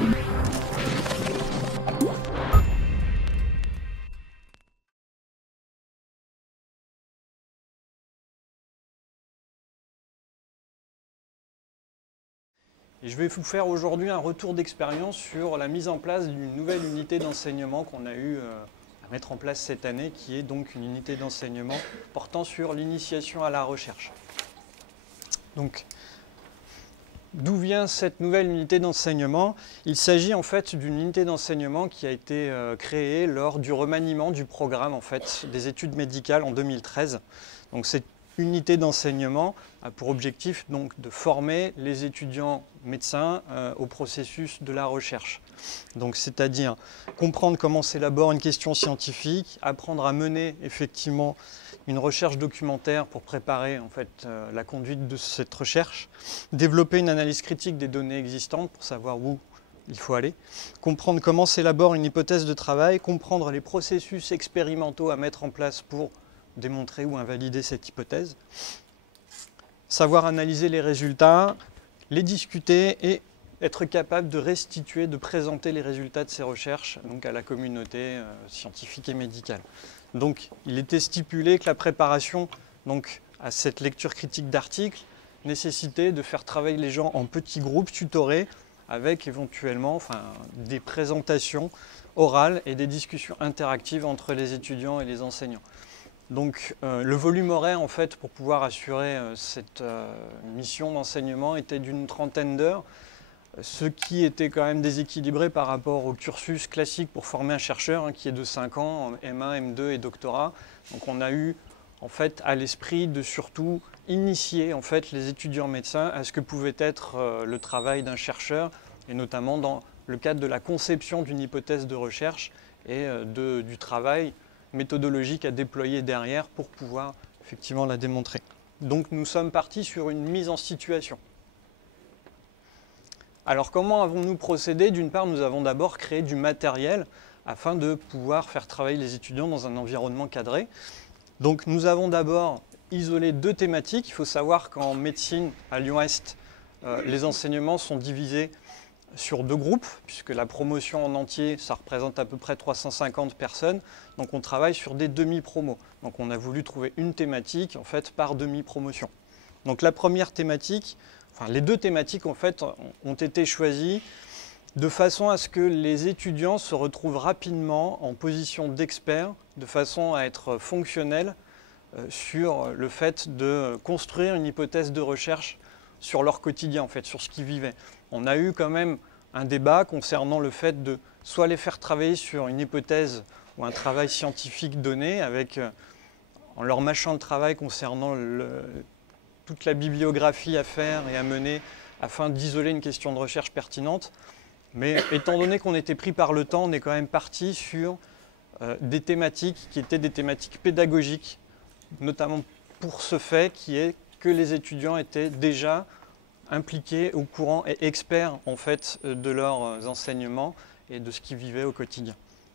Et je vais vous faire aujourd'hui un retour d'expérience sur la mise en place d'une nouvelle unité d'enseignement qu'on a eu à mettre en place cette année, qui est donc une unité d'enseignement portant sur l'initiation à la recherche. Donc, d'où vient cette nouvelle unité d'enseignement? Il s'agit en fait d'une unité d'enseignement qui a été créée lors du remaniement du programme en fait, des études médicales en 2013. Donc, cette unité d'enseignement a pour objectif donc, de former les étudiants médecins au processus de la recherche. Donc, c'est-à-dire comprendre comment s'élabore une question scientifique, apprendre à mener effectivement une recherche documentaire pour préparer en fait, la conduite de cette recherche, développer une analyse critique des données existantes pour savoir où il faut aller, comprendre comment s'élabore une hypothèse de travail, comprendre les processus expérimentaux à mettre en place pour démontrer ou invalider cette hypothèse, savoir analyser les résultats, les discuter et être capable de restituer, de présenter les résultats de ces recherches donc à la communauté scientifique et médicale. Donc il était stipulé que la préparation donc, à cette lecture critique d'articles nécessitait de faire travailler les gens en petits groupes tutorés avec éventuellement des présentations orales et des discussions interactives entre les étudiants et les enseignants. Donc le volume horaire en fait, pour pouvoir assurer cette mission d'enseignement était d'une 30aine d'heures, ce qui était quand même déséquilibré par rapport au cursus classique pour former un chercheur qui est de 5 ans, M1, M2 et doctorat. Donc on a eu en fait, à l'esprit de surtout initier en fait, les étudiants médecins à ce que pouvait être le travail d'un chercheur, et notamment dans le cadre de la conception d'une hypothèse de recherche et du travail méthodologique à déployer derrière pour pouvoir effectivement la démontrer. Donc nous sommes partis sur une mise en situation. Alors comment avons-nous procédé? D'une part, nous avons d'abord créé du matériel afin de pouvoir faire travailler les étudiants dans un environnement cadré. Donc nous avons d'abord isolé 2 thématiques. Il faut savoir qu'en médecine à Lyon-Est, les enseignements sont divisés sur 2 groupes, puisque la promotion en entier, ça représente à peu près 350 personnes. Donc on travaille sur des demi-promos. Donc on a voulu trouver une thématique en fait, par demi-promotion. Donc la première thématique, les 2 thématiques en fait, ont été choisies de façon à ce que les étudiants se retrouvent rapidement en position d'expert, de façon à être fonctionnels sur le fait de construire une hypothèse de recherche sur leur quotidien, en fait, sur ce qu'ils vivaient. On a eu quand même un débat concernant le fait de soit les faire travailler sur une hypothèse ou un travail scientifique donné, avec en leur machin de travail concernant toute la bibliographie à faire et à mener afin d'isoler une question de recherche pertinente. Mais étant donné qu'on était pris par le temps, on est quand même parti sur des thématiques qui étaient des thématiques pédagogiques, notamment pour ce fait qui est que les étudiants étaient déjà impliqués, au courant et experts en fait, de leurs enseignements et de ce qu'ils vivaient au quotidien.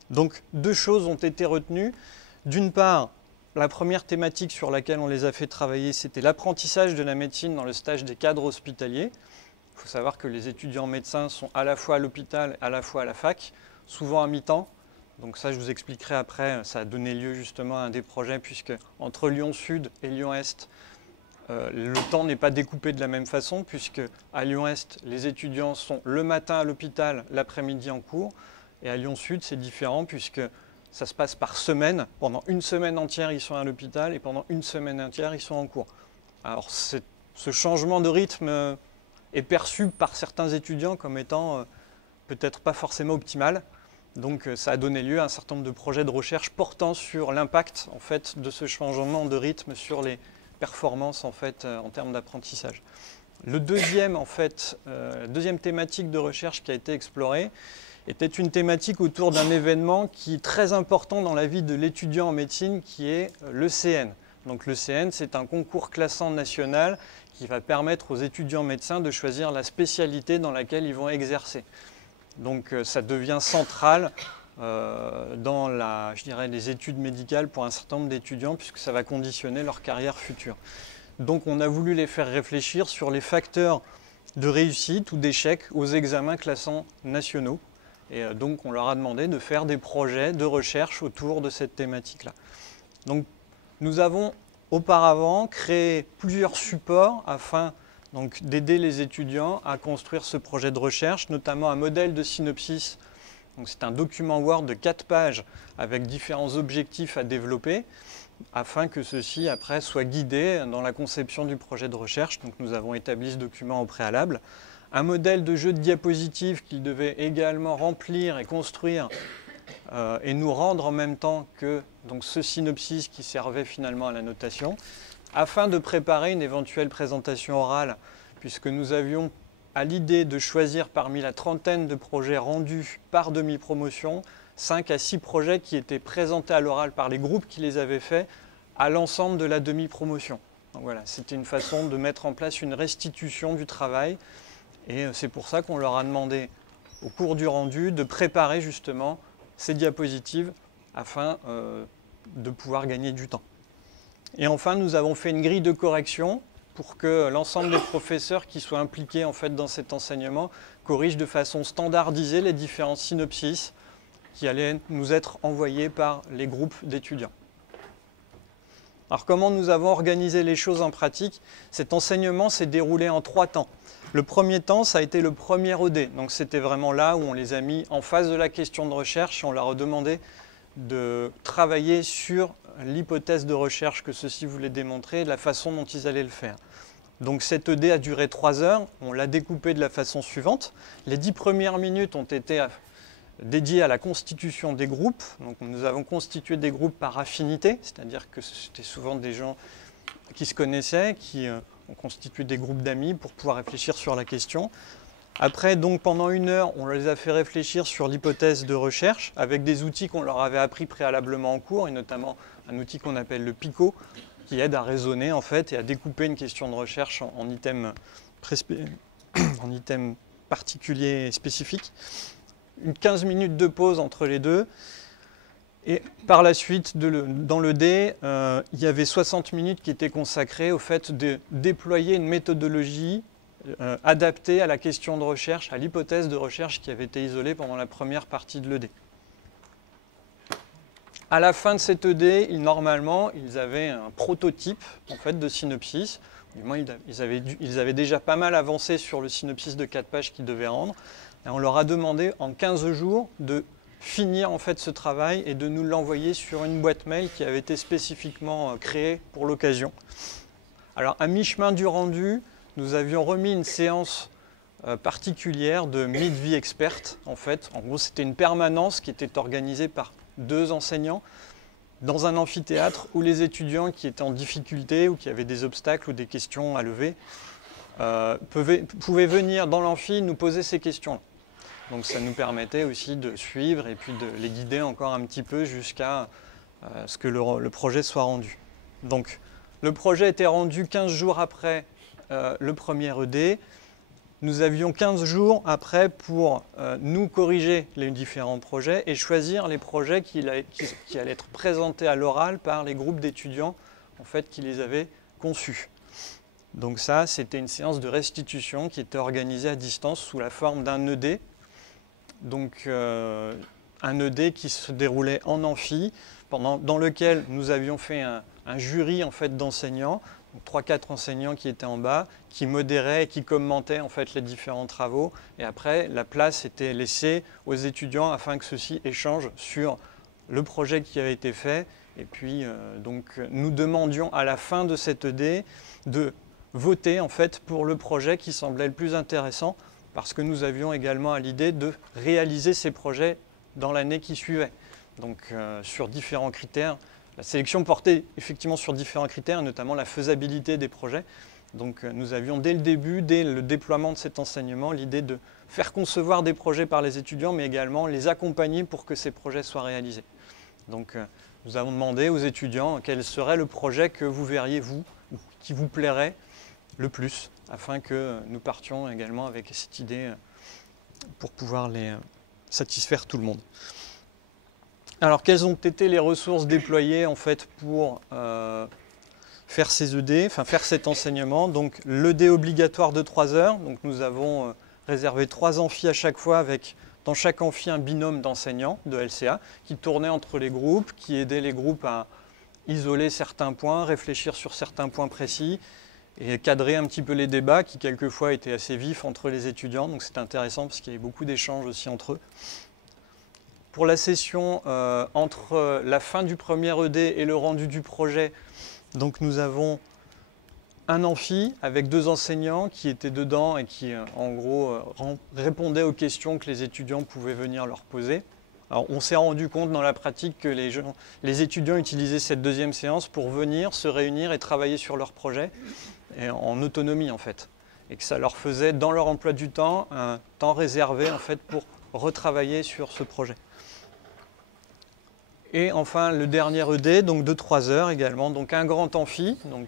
Donc 2 choses ont été retenues. D'une part, la première thématique sur laquelle on les a fait travailler, c'était l'apprentissage de la médecine dans le stage des cadres hospitaliers. Il faut savoir que les étudiants médecins sont à la fois à l'hôpital et à la fois à la fac, souvent à mi-temps. Donc ça, je vous expliquerai après, ça a donné lieu justement à un des projets, puisque entre Lyon-Sud et Lyon-Est, le temps n'est pas découpé de la même façon, puisque à Lyon-Est, les étudiants sont le matin à l'hôpital, l'après-midi en cours, et à Lyon-Sud, c'est différent, puisque ça se passe par semaine. Pendant une semaine entière, ils sont à l'hôpital, et pendant une semaine entière, ils sont en cours. Alors ce changement de rythme est perçu par certains étudiants comme étant peut-être pas forcément optimal. Donc ça a donné lieu à un certain nombre de projets de recherche portant sur l'impact en fait, de ce changement de rythme sur les performances en, fait, en termes d'apprentissage. La deuxième thématique de recherche qui a été explorée était une thématique autour d'un événement qui est très important dans la vie de l'étudiant en médecine, qui est l'ECN. Donc l'ECN, c'est un concours classant national qui va permettre aux étudiants médecins de choisir la spécialité dans laquelle ils vont exercer. Donc ça devient central dans les études médicales pour un certain nombre d'étudiants, puisque ça va conditionner leur carrière future. Donc on a voulu les faire réfléchir sur les facteurs de réussite ou d'échec aux examens classants nationaux. Et donc on leur a demandé de faire des projets de recherche autour de cette thématique-là. Donc nous avons auparavant créé plusieurs supports afin d'aider les étudiants à construire ce projet de recherche, notamment un modèle de synopsis. C'est un document Word de 4 pages avec différents objectifs à développer afin que ceux-ci après soient guidés dans la conception du projet de recherche. Donc nous avons établi ce document au préalable. Un modèle de jeu de diapositives qu'il devait également remplir et construire et nous rendre en même temps que ce synopsis qui servait finalement à la notation, afin de préparer une éventuelle présentation orale, puisque nous avions à l'idée de choisir parmi la trentaine de projets rendus par demi-promotion, 5 à 6 projets qui étaient présentés à l'oral par les groupes qui les avaient faits à l'ensemble de la demi-promotion. Donc voilà, c'était une façon de mettre en place une restitution du travail, et c'est pour ça qu'on leur a demandé au cours du rendu de préparer justement ces diapositives afin de pouvoir gagner du temps. Et enfin, nous avons fait une grille de correction pour que l'ensemble des professeurs qui soient impliqués en fait, dans cet enseignement corrigent de façon standardisée les différents synopsis qui allaient nous être envoyés par les groupes d'étudiants. Alors comment nous avons organisé les choses en pratique? Cet enseignement s'est déroulé en 3 temps. Le premier temps, ça a été le premier OD. Donc c'était vraiment là où on les a mis en face de la question de recherche et on leur a demandé de travailler sur l'hypothèse de recherche que ceux-ci voulaient démontrer et de la façon dont ils allaient le faire. Donc cet ED a duré 3 heures, on l'a découpé de la façon suivante. Les 10 premières minutes ont été dédiées à la constitution des groupes. Donc nous avons constitué des groupes par affinité, c'est-à-dire que c'était souvent des gens qui se connaissaient, qui ont constitué des groupes d'amis pour pouvoir réfléchir sur la question. Après, donc, pendant 1 heure, on les a fait réfléchir sur l'hypothèse de recherche avec des outils qu'on leur avait appris préalablement en cours, et notamment un outil qu'on appelle le PICO, qui aide à raisonner en fait, et à découper une question de recherche en items particuliers et spécifiques. Une 15 minutes de pause entre les deux. Et par la suite, dans le D, il y avait 60 minutes qui étaient consacrées au fait de déployer une méthodologie adaptée à la question de recherche, à l'hypothèse de recherche qui avait été isolée pendant la première partie de l'ED. À la fin de cet ED, normalement, ils avaient un prototype en fait, de synopsis. Du moins, ils avaient déjà pas mal avancé sur le synopsis de 4 pages qu'ils devaient rendre. Et on leur a demandé en 15 jours de finir en fait, ce travail et de nous l'envoyer sur une boîte mail qui avait été spécifiquement créée pour l'occasion. Alors, à mi-chemin du rendu, nous avions remis une séance particulière de mid-vie experte. En fait, en gros, c'était une permanence qui était organisée par 2 enseignants dans un amphithéâtre où les étudiants qui étaient en difficulté ou qui avaient des obstacles ou des questions à lever pouvaient venir dans l'amphi nous poser ces questions. Donc ça nous permettait aussi de suivre et puis de les guider encore un petit peu jusqu'à ce que le projet soit rendu. Donc le projet était rendu 15 jours après le premier ED. Nous avions 15 jours après pour nous corriger les différents projets et choisir les projets qui allaient être présentés à l'oral par les groupes d'étudiants en fait, qui les avaient conçus. Donc ça, c'était une séance de restitution qui était organisée à distance sous la forme d'un ED. Donc un ED qui se déroulait en amphi, dans lequel nous avions fait un jury en fait, d'enseignants, 3-4 enseignants qui étaient en bas, qui modéraient et qui commentaient en fait, les différents travaux. Et après, la place était laissée aux étudiants afin que ceux-ci échangent sur le projet qui avait été fait. Et puis, donc, nous demandions à la fin de cette ED de voter en fait, pour le projet qui semblait le plus intéressant, parce que nous avions également à l'idée de réaliser ces projets dans l'année qui suivait. Donc, sur différents critères. La sélection portait effectivement sur différents critères, notamment la faisabilité des projets. Donc nous avions dès le début, dès le déploiement de cet enseignement, l'idée de faire concevoir des projets par les étudiants, mais également les accompagner pour que ces projets soient réalisés. Donc nous avons demandé aux étudiants quel serait le projet que vous verriez, vous, qui vous plairait le plus, afin que nous partions également avec cette idée pour pouvoir satisfaire tout le monde. Alors, quelles ont été les ressources déployées en fait, pour faire ces ED, enfin faire cet enseignement. Donc l'ED obligatoire de 3 heures. Donc nous avons réservé 3 amphis à chaque fois avec dans chaque amphi un binôme d'enseignants de LCA qui tournaient entre les groupes, qui aidaient les groupes à isoler certains points, réfléchir sur certains points précis et cadrer un petit peu les débats qui quelquefois étaient assez vifs entre les étudiants. Donc c'était intéressant parce qu'il y avait beaucoup d'échanges aussi entre eux. Pour la session entre la fin du premier ED et le rendu du projet, donc nous avons un amphi avec 2 enseignants qui étaient dedans et qui, en gros, répondaient aux questions que les étudiants pouvaient venir leur poser. Alors, on s'est rendu compte dans la pratique que les étudiants utilisaient cette deuxième séance pour venir se réunir et travailler sur leur projet et en autonomie, en fait. Et que ça leur faisait, dans leur emploi du temps, un temps réservé, en fait, pour retravailler sur ce projet. Et enfin, le dernier ED, donc de 3 heures également, donc un grand amphi, donc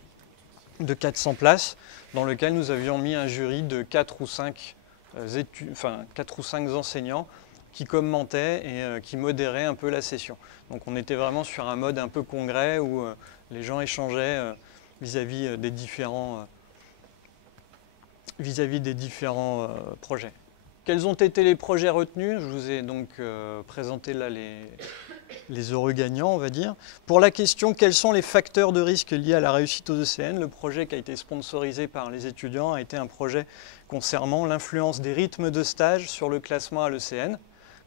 de 400 places, dans lequel nous avions mis un jury de 4 ou 5 enseignants qui commentaient et qui modéraient un peu la session. Donc on était vraiment sur un mode un peu congrès où les gens échangeaient vis-à-vis des différents projets. Quels ont été les projets retenus? Je vous ai donc présenté là les heureux gagnants, on va dire. Pour la question, quels sont les facteurs de risque liés à la réussite aux ECN? Le projet qui a été sponsorisé par les étudiants a été un projet concernant l'influence des rythmes de stage sur le classement à l'ECN.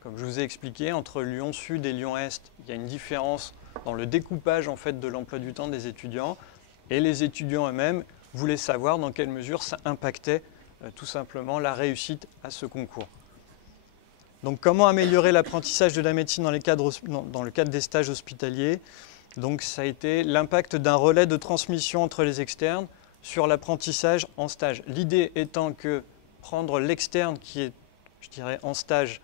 Comme je vous ai expliqué, entre Lyon Sud et Lyon Est, il y a une différence dans le découpage en fait, de l'emploi du temps des étudiants. Et les étudiants eux-mêmes voulaient savoir dans quelle mesure ça impactait tout simplement la réussite à ce concours. Donc comment améliorer l'apprentissage de la médecine dans le cadre des stages hospitaliers? Donc ça a été l'impact d'un relais de transmission entre les externes sur l'apprentissage en stage. L'idée étant que prendre l'externe qui est, je dirais, en stage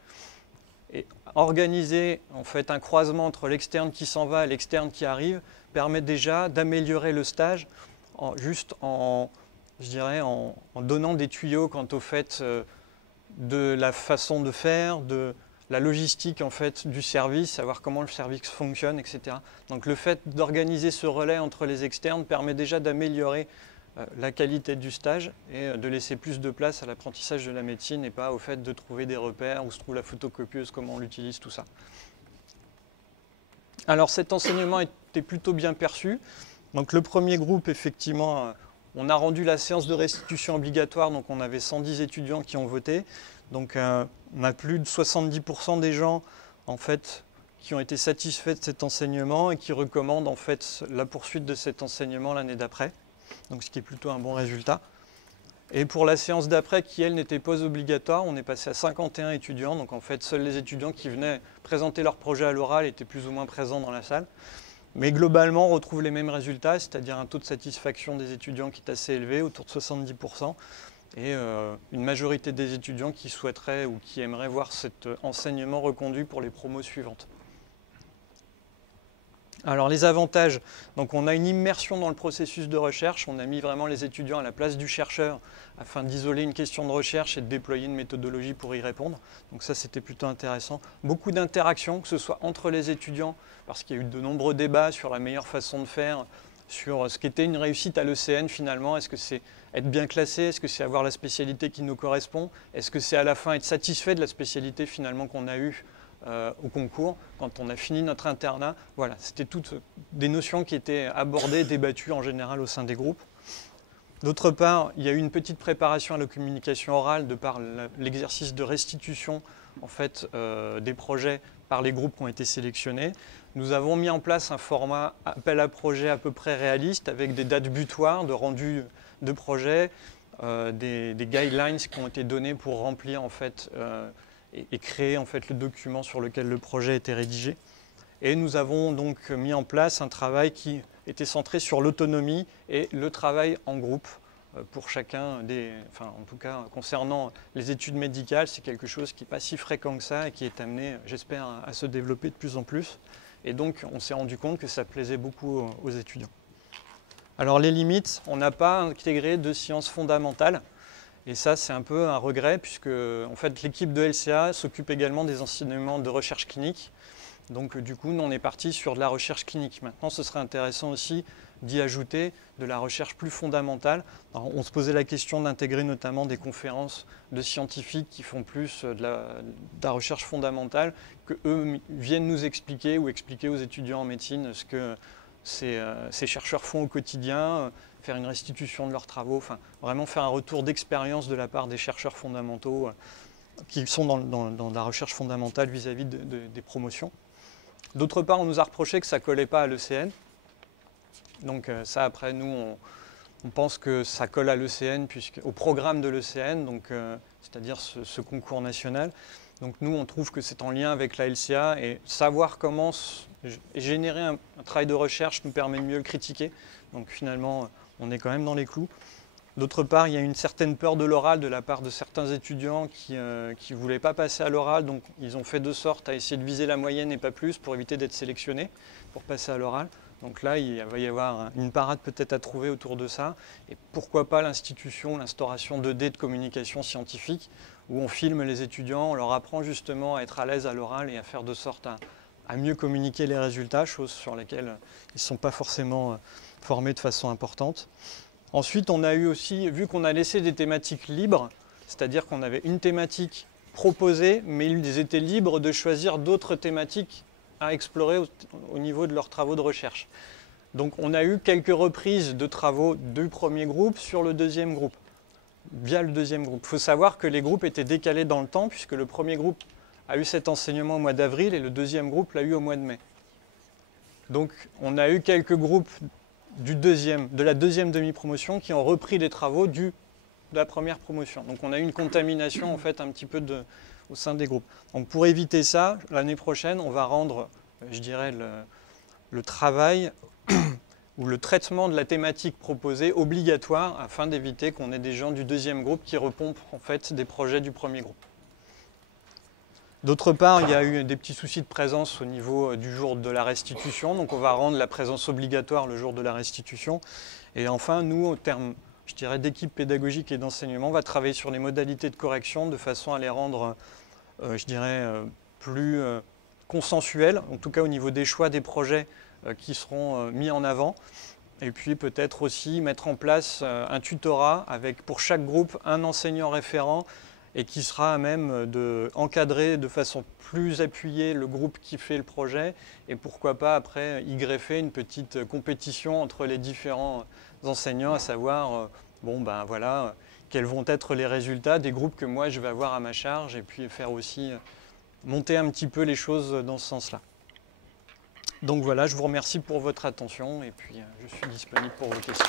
et organiser en fait un croisement entre l'externe qui s'en va et l'externe qui arrive permet déjà d'améliorer le stage en donnant des tuyaux quant au fait de la façon de faire, de la logistique en fait, du service, savoir comment le service fonctionne, etc. Donc le fait d'organiser ce relais entre les externes permet déjà d'améliorer la qualité du stage et de laisser plus de place à l'apprentissage de la médecine et pas au fait de trouver des repères, où se trouve la photocopieuse, comment on l'utilise, tout ça. Alors cet enseignement était plutôt bien perçu. Donc le premier groupe, effectivement, on a rendu la séance de restitution obligatoire, donc on avait 110 étudiants qui ont voté. Donc on a plus de 70% des gens en fait, qui ont été satisfaits de cet enseignement et qui recommandent en fait, la poursuite de cet enseignement l'année d'après. Donc ce qui est plutôt un bon résultat. Et pour la séance d'après, qui elle n'était pas obligatoire, on est passé à 51 étudiants. Donc en fait, seuls les étudiants qui venaient présenter leur projet à l'oral étaient plus ou moins présents dans la salle. Mais globalement, on retrouve les mêmes résultats, c'est-à-dire un taux de satisfaction des étudiants qui est assez élevé, autour de 70%, et une majorité des étudiants qui souhaiteraient ou qui aimeraient voir cet enseignement reconduit pour les promos suivantes. Alors les avantages, donc on a une immersion dans le processus de recherche, on a mis vraiment les étudiants à la place du chercheur afin d'isoler une question de recherche et de déployer une méthodologie pour y répondre. Donc ça c'était plutôt intéressant. Beaucoup d'interactions, que ce soit entre les étudiants, parce qu'il y a eu de nombreux débats sur la meilleure façon de faire, sur ce qu'était une réussite à l'ECN finalement. Est-ce que c'est être bien classé? Est-ce que c'est avoir la spécialité qui nous correspond? Est-ce que c'est à la fin être satisfait de la spécialité finalement qu'on a eue au concours, quand on a fini notre internat? Voilà, c'était toutes des notions qui étaient abordées, débattues en général au sein des groupes. D'autre part, il y a eu une petite préparation à la communication orale de par l'exercice de restitution en fait, des projets par les groupes qui ont été sélectionnés. Nous avons mis en place un format appel à projet à peu près réaliste avec des dates butoirs de rendu de projets, des guidelines qui ont été donnés pour remplir en fait, et créer en fait, le document sur lequel le projet était rédigé. Et nous avons donc mis en place un travail qui était centré sur l'autonomie et le travail en groupe pour chacun des... Enfin, en tout cas, concernant les études médicales, c'est quelque chose qui n'est pas si fréquent que ça et qui est amené, j'espère, à se développer de plus en plus. Et donc, on s'est rendu compte que ça plaisait beaucoup aux étudiants. Alors, les limites, on n'a pas intégré de sciences fondamentales. Et ça, c'est un peu un regret, puisque en fait, l'équipe de LCA s'occupe également des enseignements de recherche clinique. Donc du coup, nous, on est parti sur de la recherche clinique. Maintenant, ce serait intéressant aussi d'y ajouter de la recherche plus fondamentale. Alors, on se posait la question d'intégrer notamment des conférences de scientifiques qui font plus de la recherche fondamentale, que eux viennent nous expliquer ou expliquer aux étudiants en médecine ce que ces chercheurs font au quotidien, faire une restitution de leurs travaux, enfin, vraiment faire un retour d'expérience de la part des chercheurs fondamentaux qui sont dans la recherche fondamentale vis-à-vis des promotions. D'autre part, on nous a reproché que ça ne collait pas à l'ECN. Donc ça, après, nous, on pense que ça colle à l'ECN, au programme de l'ECN, c'est-à-dire ce concours national. Donc nous, on trouve que c'est en lien avec la LCA et savoir comment générer un travail de recherche nous permet de mieux le critiquer. Donc finalement, on est quand même dans les clous. D'autre part, il y a une certaine peur de l'oral de la part de certains étudiants qui ne voulaient pas passer à l'oral. Donc ils ont fait de sorte à essayer de viser la moyenne et pas plus pour éviter d'être sélectionnés pour passer à l'oral. Donc là, il va y avoir une parade peut-être à trouver autour de ça. Et pourquoi pas l'instauration 2D de communication scientifique, où on filme les étudiants, on leur apprend justement à être à l'aise à l'oral et à faire de sorte à mieux communiquer les résultats, chose sur laquelle ils ne sont pas forcément formés de façon importante. Ensuite, on a eu aussi, vu qu'on a laissé des thématiques libres, c'est-à-dire qu'on avait une thématique proposée, mais ils étaient libres de choisir d'autres thématiques à explorer au niveau de leurs travaux de recherche. Donc on a eu quelques reprises de travaux du premier groupe sur le deuxième groupe, via le deuxième groupe. Il faut savoir que les groupes étaient décalés dans le temps, puisque le premier groupe a eu cet enseignement au mois d'avril et le deuxième groupe l'a eu au mois de mai. Donc on a eu quelques groupes de la deuxième demi-promotion qui ont repris les travaux de la première promotion. Donc on a eu une contamination en fait un petit peu au sein des groupes. Donc pour éviter ça, l'année prochaine, on va rendre, je dirais, le travail ou le traitement de la thématique proposée obligatoire afin d'éviter qu'on ait des gens du deuxième groupe qui repompent en fait des projets du premier groupe. D'autre part, il y a eu des petits soucis de présence au niveau du jour de la restitution, donc on va rendre la présence obligatoire le jour de la restitution. Et enfin, nous, au terme, je dirais, d'équipe pédagogique et d'enseignement, on va travailler sur les modalités de correction de façon à les rendre, je dirais, plus consensuelles, en tout cas au niveau des choix des projets qui seront mis en avant. Et puis peut-être aussi mettre en place un tutorat avec pour chaque groupe un enseignant référent et qui sera à même d'encadrer de façon plus appuyée le groupe qui fait le projet et pourquoi pas après y greffer une petite compétition entre les différents enseignants, à savoir, bon ben voilà, quels vont être les résultats des groupes que moi je vais avoir à ma charge et puis faire aussi monter un petit peu les choses dans ce sens-là. Donc voilà, je vous remercie pour votre attention et puis je suis disponible pour vos questions.